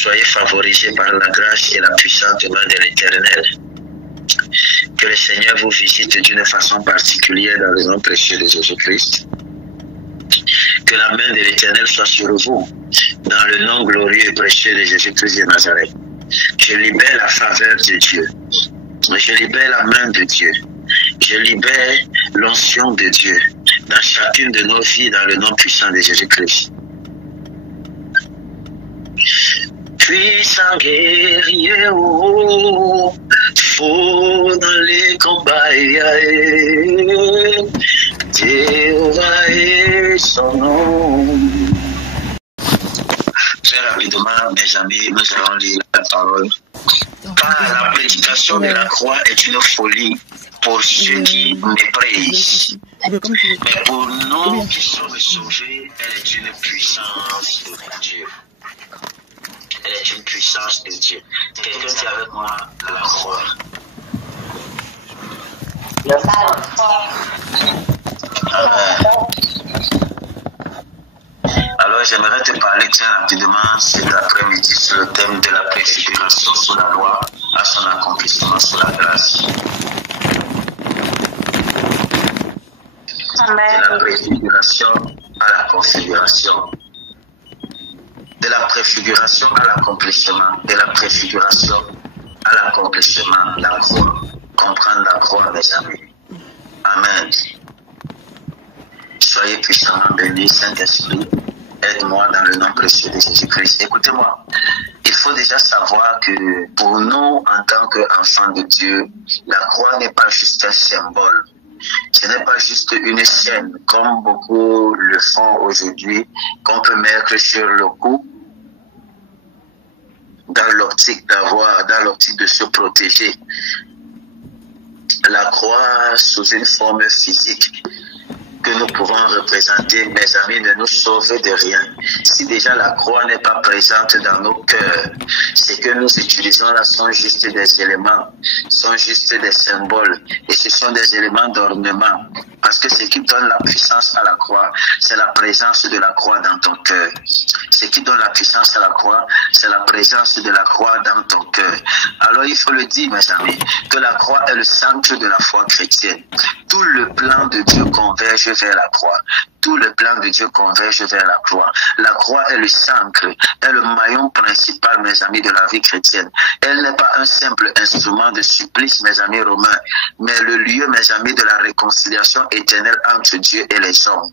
soyez favorisés par la grâce et la puissante main de l'Éternel. Que le Seigneur vous visite d'une façon particulière dans le nom précieux de Jésus-Christ. Que la main de l'Éternel soit sur vous, dans le nom glorieux et précieux de Jésus-Christ de Nazareth. Je libère la faveur de Dieu. Je libère la main de Dieu. Je libère l'onction de Dieu dans chacune de nos vies, dans le nom puissant de Jésus-Christ. Puissant guerrier, oh, fort dans les combats, Jéhovah est son nom. Très rapidement, mes amis, nous allons lire la parole. Car la prédication de la croix est une folie pour ceux qui méprisent. Mais pour nous qui sommes sauvés, elle est une puissance de Dieu. Elle est une puissance de Dieu. Quelqu'un dit avec moi la croix. Alors j'aimerais te parler très rapidement cet après-midi sur le thème de la préfiguration sous la loi à son accomplissement sous la grâce. De la préfiguration à la configuration. De la préfiguration à l'accomplissement. De la préfiguration à l'accomplissement. La croix. Comprendre la croix, mes amis. Amen. Soyez puissamment bénis, Saint-Esprit. Aide-moi dans le nom précieux de Jésus-Christ. Écoutez-moi, il faut déjà savoir que pour nous, en tant qu'enfants de Dieu, la croix n'est pas juste un symbole. Ce n'est pas juste une chaîne, comme beaucoup le font aujourd'hui, qu'on peut mettre sur le cou, dans l'optique de se protéger. La croix sous une forme physique que nous pouvons représenter, mes amis, ne nous sauve de rien. Si déjà la croix n'est pas présente dans nos cœurs, c'est que nous utilisons là sont juste des éléments, sont juste des symboles, et ce sont des éléments d'ornement. Parce que ce qui donne la puissance à la croix, c'est la présence de la croix dans ton cœur. Ce qui donne la puissance à la croix, c'est la présence de la croix dans ton cœur. Alors il faut le dire, mes amis, que la croix est le centre de la foi chrétienne. Tout le plan de Dieu converge vers la croix. Tout le plan de Dieu converge vers la croix. La croix est le centre, est le maillon principal, mes amis, de la vie chrétienne. Elle n'est pas un simple instrument de supplice, mes amis romains, mais le lieu, mes amis, de la réconciliation éternelle entre Dieu et les hommes.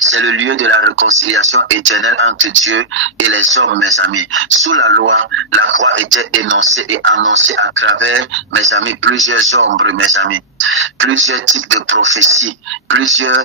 C'est le lieu de la réconciliation éternelle entre Dieu et les hommes, mes amis. Sous la loi, la croix était énoncée et annoncée à travers, mes amis, plusieurs ombres, mes amis. Plusieurs types de prophéties, plusieurs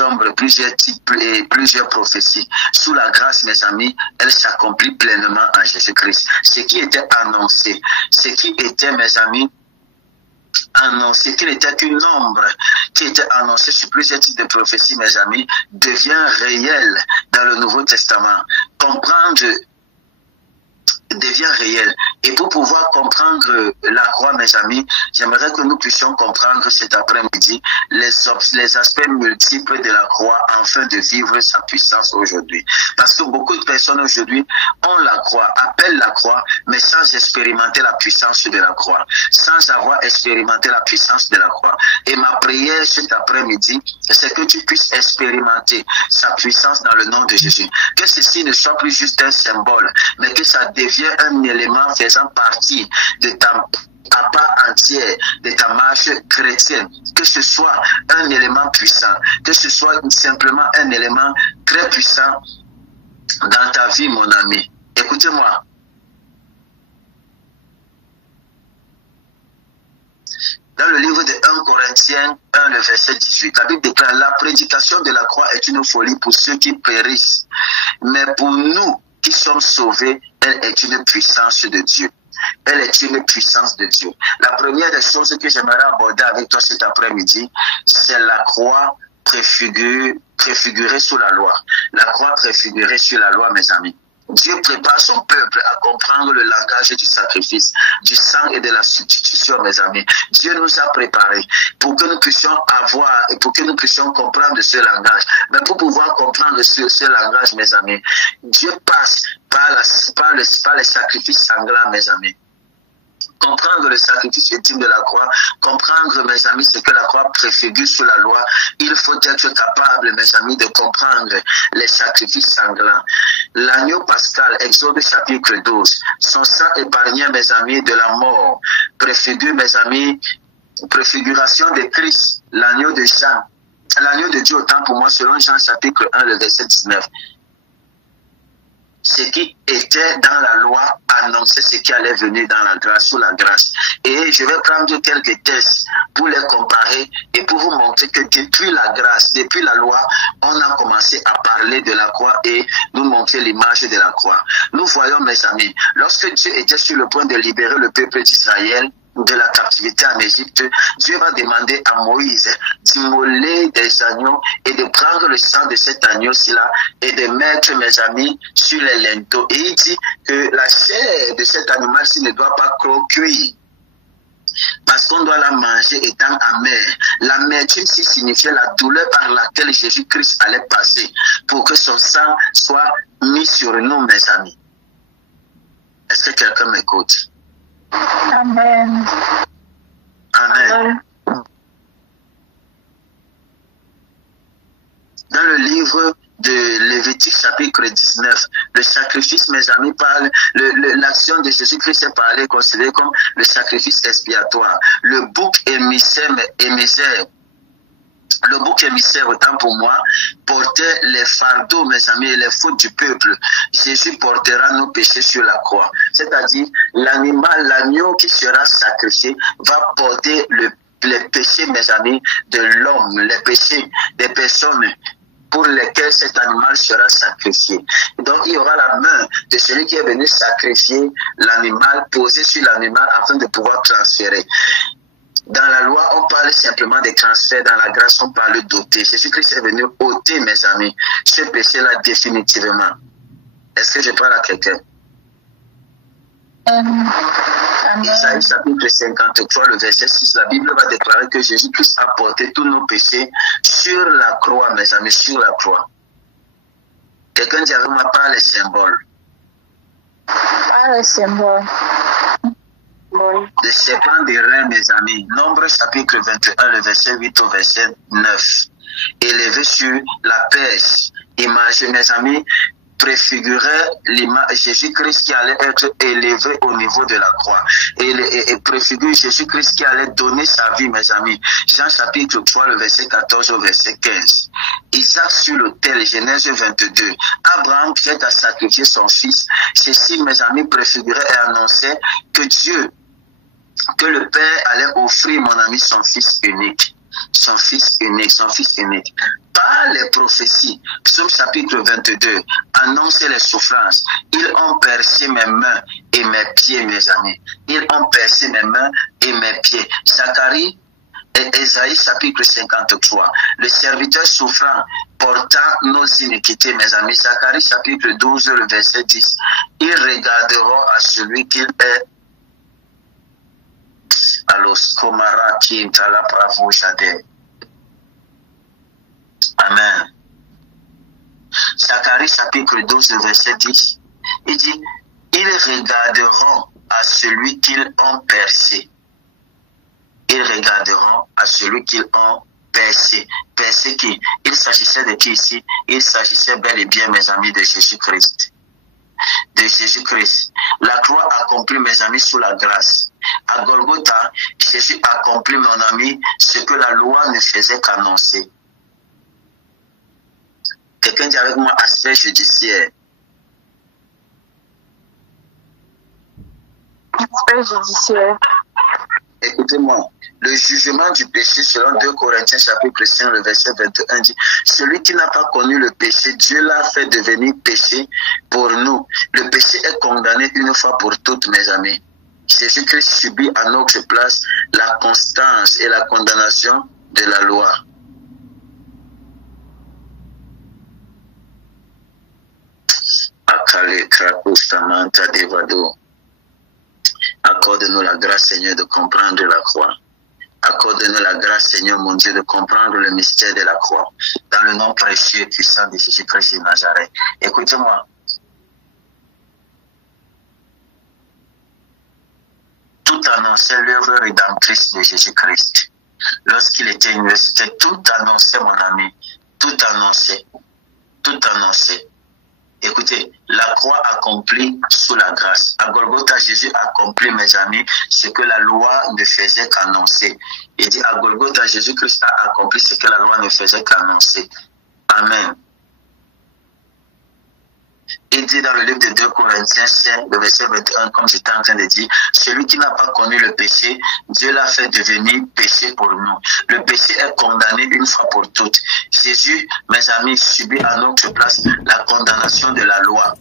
ombres, plusieurs types et plusieurs prophéties. Sous la grâce, mes amis, elle s'accomplit pleinement en Jésus-Christ. Ce qui était annoncé, ce qui était, mes amis, annoncé, qu'il était une ombre qui était annoncée sur plusieurs types de prophéties, mes amis, devient réel dans le Nouveau Testament. Comprendre devient réel. Et pour pouvoir comprendre la croix, mes amis, j'aimerais que nous puissions comprendre cet après-midi les aspects multiples de la croix afin de vivre sa puissance aujourd'hui. Parce que beaucoup de personnes aujourd'hui ont la croix, appellent la croix, mais sans expérimenter la puissance de la croix, sans avoir expérimenté la puissance de la croix. Et ma prière cet après-midi, c'est que tu puisses expérimenter sa puissance dans le nom de Jésus. Que ceci ne soit plus juste un symbole, mais que ça devienne un élément faisant partie de ta à part entière de ta marche chrétienne, que ce soit un élément puissant, que ce soit simplement un élément très puissant dans ta vie, mon ami. Écoutez-moi. Dans le livre de 1 Corinthiens 1, le verset 18, la Bible déclare: la prédication de la croix est une folie pour ceux qui périssent, mais pour nous qui sommes sauvés, elle est une puissance de Dieu. Elle est une puissance de Dieu. La première des choses que j'aimerais aborder avec toi cet après-midi, c'est la croix préfigurée sous la loi. La croix préfigurée sur la loi, mes amis. Dieu prépare son peuple à comprendre le langage du sacrifice, du sang et de la substitution, mes amis. Dieu nous a préparés pour que nous puissions avoir et pour que nous puissions comprendre ce langage. Mais pour pouvoir comprendre ce langage, mes amis, Dieu passe par les sacrifices sanglants, mes amis. Comprendre le sacrifice ultime de la croix, comprendre, mes amis, ce que la croix préfigure sur la loi. Il faut être capable, mes amis, de comprendre les sacrifices sanglants. L'agneau pascal, Exode chapitre 12, son sang épargnait, mes amis, de la mort, préfigure, mes amis, préfiguration de Christ, l'agneau de Jean, l'agneau de Dieu, autant pour moi, selon Jean chapitre 1, le verset 19. Ce qui était dans la loi annonçait ce qui allait venir dans la grâce, sous la grâce. Et je vais prendre quelques tests pour les comparer et pour vous montrer que depuis la grâce, depuis la loi, on a commencé à parler de la croix et nous montrer l'image de la croix. Nous voyons, mes amis, lorsque Dieu était sur le point de libérer le peuple d'Israël de la captivité en Égypte, Dieu va demander à Moïse d'immoler des agneaux et de prendre le sang de cet agneau-ci-là et de mettre, mes amis, sur les linteaux. Et il dit que la chair de cet animal-ci ne doit pas cuire, parce qu'on doit la manger étant amère. L'amertume signifiait la douleur par laquelle Jésus-Christ allait passer pour que son sang soit mis sur nous, mes amis. Est-ce que quelqu'un m'écoute? Amen. Amen. Dans le livre de Lévitique chapitre 19, le sacrifice, mes amis, parle, l'action de Jésus-Christ est parlé, considéré comme le sacrifice expiatoire. Le bouc émissaire, le bouc émissaire, autant pour moi, portait les fardeaux, mes amis, et les fautes du peuple. Jésus portera nos péchés sur la croix. C'est-à-dire, l'animal, l'agneau qui sera sacrifié, va porter les péchés, mes amis, de l'homme, les péchés des personnes pour lesquelles cet animal sera sacrifié. Donc, il y aura la main de celui qui est venu sacrifier l'animal, posée sur l'animal afin de pouvoir transférer. Dans la loi, on parle simplement de transfert. Dans la grâce, on parle d'ôter. Jésus-Christ est venu ôter, mes amis, ce péché-là définitivement. Est-ce que je parle à quelqu'un? Isaïe chapitre 53, le verset 6, la Bible va déclarer que Jésus-Christ a porté tous nos péchés sur la croix, mes amis, sur la croix. Quelqu'un dit avec moi, pas les symboles. Pas les symboles. Le serpent des reins, mes amis. Nombre chapitre 21, le verset 8 au verset 9. Élevé sur la perche, image, mes amis, préfigurait Jésus-Christ qui allait être élevé au niveau de la croix. Et préfigure Jésus-Christ qui allait donner sa vie, mes amis. Jean chapitre 3, le verset 14 au verset 15. Isaac sur l'autel, Genèse 22. Abraham prêt à sacrifier son fils. Ceci, mes amis, préfigurait et annonçait que Dieu, que le Père allait offrir, mon ami, son fils unique. Son fils unique, son fils unique. Par les prophéties, Psaume chapitre 22, annonce les souffrances. Ils ont percé mes mains et mes pieds, mes amis. Ils ont percé mes mains et mes pieds. Zacharie et Ésaïe chapitre 53. Le serviteur souffrant portant nos iniquités, mes amis. Zacharie chapitre 12, le verset 10. Ils regarderont à celui qu'il est. Amen. Zacharie chapitre 12, verset 10. Il dit, ils regarderont à celui qu'ils ont percé. Ils regarderont à celui qu'ils ont percé. Percé qui? Il s'agissait de qui ici? Il s'agissait bel et bien, mes amis, de Jésus-Christ. De Jésus-Christ. La croix accomplit, mes amis, sous la grâce. À Golgotha, Jésus accomplit, mon ami, ce que la loi ne faisait qu'annoncer. Quelqu'un dit avec moi, aspect judiciaire. Aspect judiciaire. Écoutez-moi, le jugement du péché selon 2 Corinthiens chapitre 5, le verset 21 dit, celui qui n'a pas connu le péché, Dieu l'a fait devenir péché pour nous. Le péché est condamné une fois pour toutes, mes amis. Jésus-Christ subit à notre place la constance et la condamnation de la loi. Accorde-nous la grâce, Seigneur, de comprendre la croix. Accorde-nous la grâce, Seigneur, mon Dieu, de comprendre le mystère de la croix. Dans le nom précieux et puissant de Jésus-Christ de Nazareth. Écoutez-moi. annonçait l'œuvre rédemptrice de Jésus-Christ. Lorsqu'il était à l'université, tout annonçait, mon ami, tout annonçait, tout annonçait. Écoutez, la croix accomplie sous la grâce. À Golgotha, Jésus accomplit, mes amis, ce que la loi ne faisait qu'annoncer. Il dit, à Golgotha, Jésus-Christ a accompli ce que la loi ne faisait qu'annoncer. Amen. Il dit dans le livre de 2 Corinthiens 5, le verset 21, comme j'étais en train de dire, celui qui n'a pas connu le péché, Dieu l'a fait devenir péché pour nous. Le péché est condamné une fois pour toutes. Jésus, mes amis, subit à notre place la condamnation de la loi.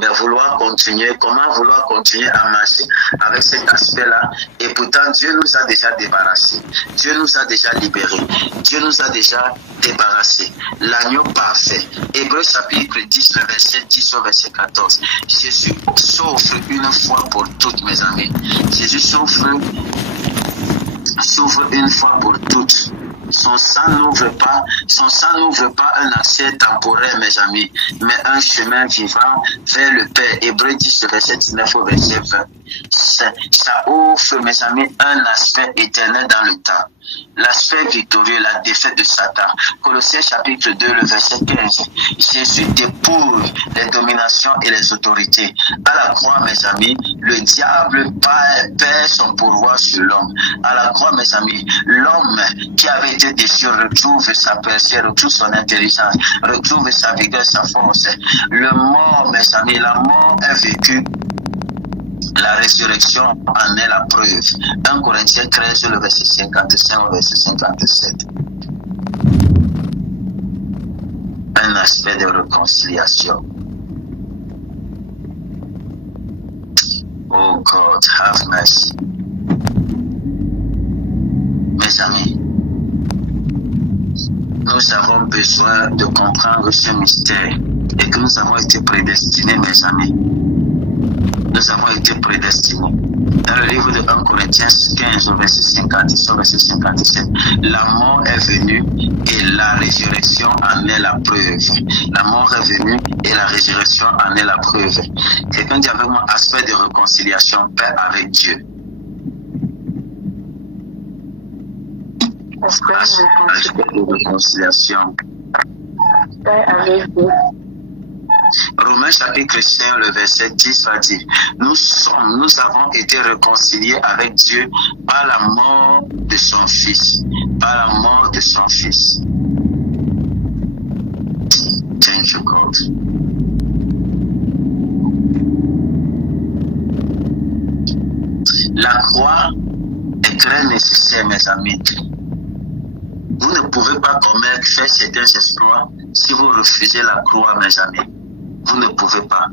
Mais vouloir continuer, comment vouloir continuer à marcher avec cet aspect-là? Et pourtant, Dieu nous a déjà débarrassés. Dieu nous a déjà libérés. Dieu nous a déjà débarrassés. L'agneau parfait. Hébreux chapitre 10, le verset 10 au verset 14. Jésus souffre une fois pour toutes, mes amis. Jésus souffre une fois pour toutes. Son sang n'ouvre pas un accès temporaire, mes amis, mais un chemin vivant vers le Père. Hébreux 10, verset 19 au verset 20. Ça offre, mes amis, un aspect éternel dans le temps. L'aspect victorieux, la défaite de Satan. Colossiens chapitre 2, le verset 15. Jésus dépouille les dominations et les autorités. À la croix, mes amis, le diable perd son pouvoir sur l'homme. À la croix, mes amis, l'homme qui avait été déçu retrouve sa percée, retrouve son intelligence, retrouve sa vigueur, sa force. Le mort, mes amis, la mort est vécue. La résurrection en est la preuve. 1 Corinthiens 13, le verset 55 au verset 57. Un aspect de réconciliation. Oh God, have mercy. Mes amis, nous avons besoin de comprendre ce mystère et que nous avons été prédestinés, mes amis. Nous avons été prédestinés. Dans le livre de 1 Corinthiens 15, au verset 56, au verset 57, la mort est venue et la résurrection en est la preuve. La mort est venue et la résurrection en est la preuve. Quelqu'un dit avec moi, aspect de réconciliation, paix avec Dieu. Aspect de réconciliation. Paix avec Dieu. Romains chapitre 5, le verset 10 va dire, nous avons été réconciliés avec Dieu par la mort de son Fils. Par la mort de son Fils. Thank you, God. La croix est très nécessaire, mes amis. Vous ne pouvez pas faire certains exploits si vous refusez la croix, mes amis. Vous ne pouvez pas.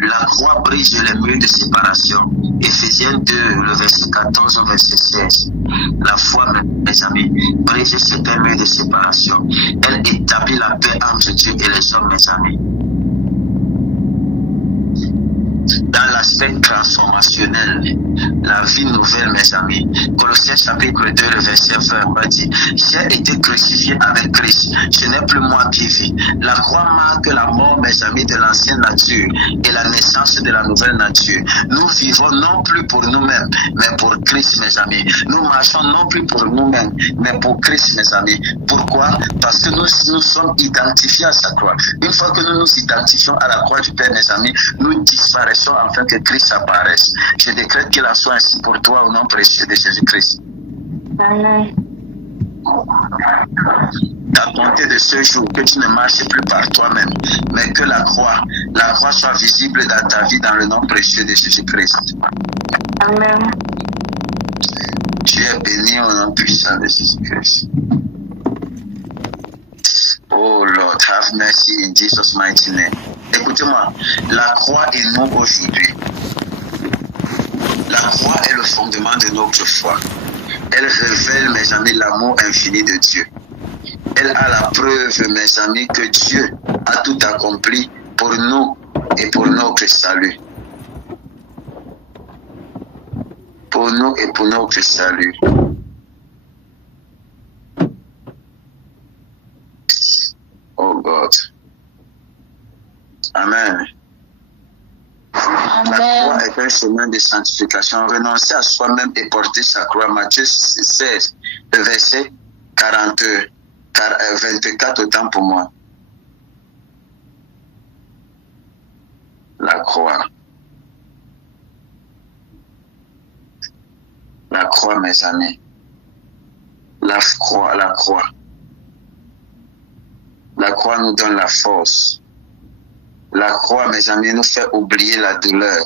La croix brise les murs de séparation. Éphésiens 2, le verset 14 au verset 16. La foi, mes amis, brise certains murs de séparation. Elle établit la paix entre Dieu et les hommes, mes amis. Dans l'aspect transformationnel, la vie nouvelle, mes amis. Colossiens chapitre 2, le verset 20, va dire, j'ai été crucifié avec Christ. Ce n'est plus moi qui vis. La croix marque la mort, mes amis, de l'ancienne nature et la naissance de la nouvelle nature. Nous vivons non plus pour nous-mêmes, mais pour Christ, mes amis. Nous marchons non plus pour nous-mêmes, mais pour Christ, mes amis. Pourquoi? Parce que nous sommes identifiés à sa croix. Une fois que nous nous identifions à la croix du Père, mes amis, nous disparaissons afin que Christ apparaisse. Je décrète qu'il en soit ainsi pour toi au nom précieux de Jésus-Christ. Amen. À compter de ce jour, que tu ne marches plus par toi-même, mais que la croix soit visible dans ta vie dans le nom précieux de Jésus-Christ. Amen. Tu es béni au nom puissant de Jésus-Christ. Oh Lord, have mercy in Jesus' mighty name. Écoutez-moi, la croix est nous aujourd'hui. La croix est le fondement de notre foi. Elle révèle, mes amis, l'amour infini de Dieu. Elle a la preuve, mes amis, que Dieu a tout accompli pour nous et pour notre salut. Pour nous et pour notre salut. Oh God. Amen. La croix est un chemin de sanctification. Renoncer à soi-même et porter sa croix. Matthieu 16, le verset 24, autant pour moi. La croix. La croix, mes amis. La croix. La croix nous donne la force. La croix, mes amis, nous fait oublier la douleur.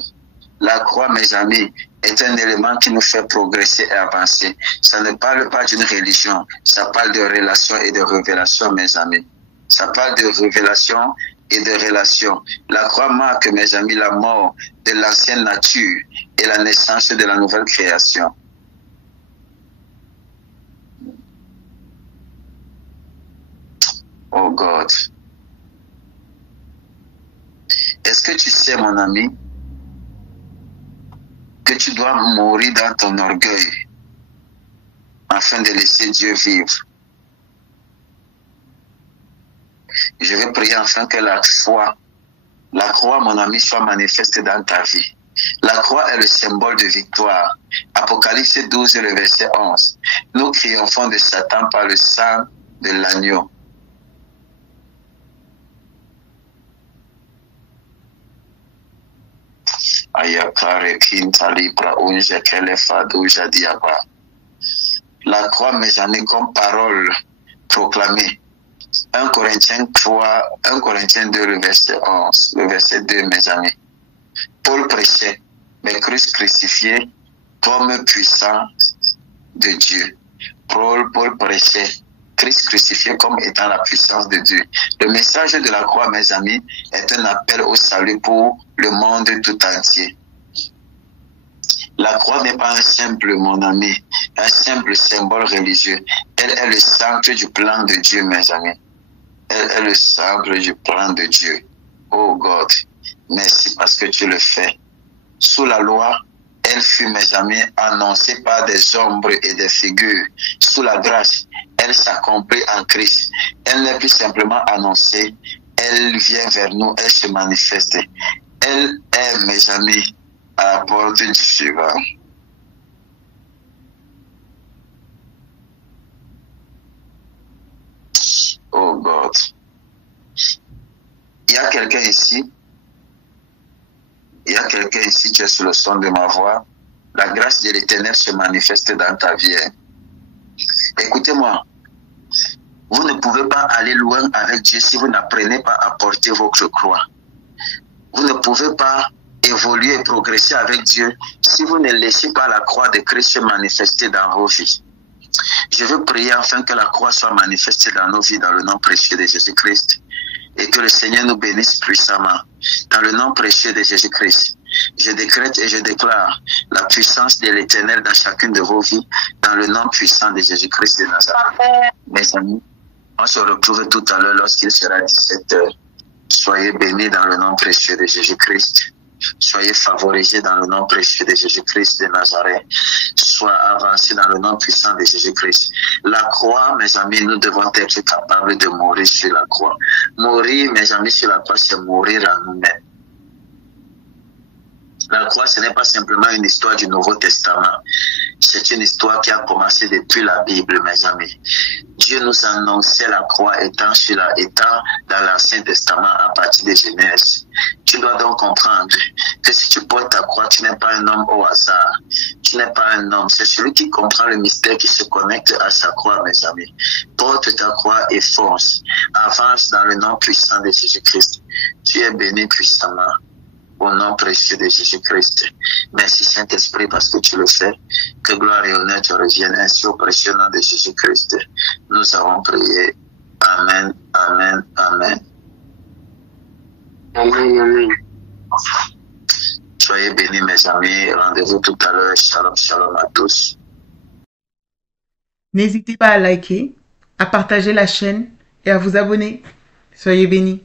La croix, mes amis, est un élément qui nous fait progresser et avancer. Ça ne parle pas d'une religion, ça parle de relation et de révélation, mes amis. Ça parle de révélation et de relation. La croix marque, mes amis, la mort de l'ancienne nature et la naissance de la nouvelle création. Oh God. Est-ce que tu sais, mon ami, que tu dois mourir dans ton orgueil afin de laisser Dieu vivre? Je vais prier afin que la croix, mon ami, soit manifeste dans ta vie. La croix est le symbole de victoire. Apocalypse 12, le verset 11. Nous triomphons de Satan par le sang de l'agneau. La croix, mes amis, comme parole proclamée. 1 Corinthiens 2, le verset 11, le verset 2, mes amis. Paul prêchait le Christ crucifié comme puissance de Dieu. Paul prêchait Christ crucifié comme étant la puissance de Dieu. Le message de la croix, mes amis, est un appel au salut pour le monde tout entier. La croix n'est pas un simple, mon ami, un simple symbole religieux. Elle est le centre du plan de Dieu, mes amis. Elle est le centre du plan de Dieu. Oh God, merci parce que tu le fais. Sous la loi, elle fut, mes amis, annoncée par des ombres et des figures. Sous la grâce, elle s'accomplit en Christ. Elle n'est plus simplement annoncée, elle vient vers nous, elle se manifeste. Elle est, mes amis, à la porte du suivant. Oh God. Il y a quelqu'un ici. Il y a quelqu'un ici qui est sous le son de ma voix. La grâce de l'Éternel se manifeste dans ta vie. Écoutez-moi. Vous ne pouvez pas aller loin avec Dieu si vous n'apprenez pas à porter votre croix. Vous ne pouvez pas évoluer et progresser avec Dieu si vous ne laissez pas la croix de Christ se manifester dans vos vies. Je veux prier afin que la croix soit manifestée dans nos vies dans le nom précieux de Jésus-Christ et que le Seigneur nous bénisse puissamment dans le nom précieux de Jésus-Christ. Je décrète et je déclare la puissance de l'Éternel dans chacune de vos vies dans le nom puissant de Jésus-Christ de Nazareth. Mes amis, on se retrouve tout à l'heure lorsqu'il sera 17 h. Soyez bénis dans le nom précieux de Jésus-Christ. Soyez favorisés dans le nom précieux de Jésus-Christ de Nazareth. Soyez avancés dans le nom puissant de Jésus-Christ. La croix, mes amis, nous devons être capables de mourir sur la croix. Mourir, mes amis, sur la croix, c'est mourir à nous-mêmes. La croix, ce n'est pas simplement une histoire du Nouveau Testament. C'est une histoire qui a commencé depuis la Bible, mes amis. Dieu nous annonçait la croix étant dans l'Ancien Testament à partir de Genèse. Tu dois donc comprendre que si tu portes ta croix, tu n'es pas un homme au hasard. Tu n'es pas un homme. C'est celui qui comprend le mystère qui se connecte à sa croix, mes amis. Porte ta croix et fonce. Avance dans le nom puissant de Jésus-Christ. Tu es béni puissamment. Au nom précieux de Jésus-Christ. Merci Saint-Esprit parce que tu le fais. Que gloire et honneur te reviennent ainsi au précieux nom de Jésus-Christ. Nous avons prié. Amen, amen, amen. Amen, amen. Soyez bénis mes amis. Rendez-vous tout à l'heure. Shalom, shalom à tous. N'hésitez pas à liker, à partager la chaîne et à vous abonner. Soyez bénis.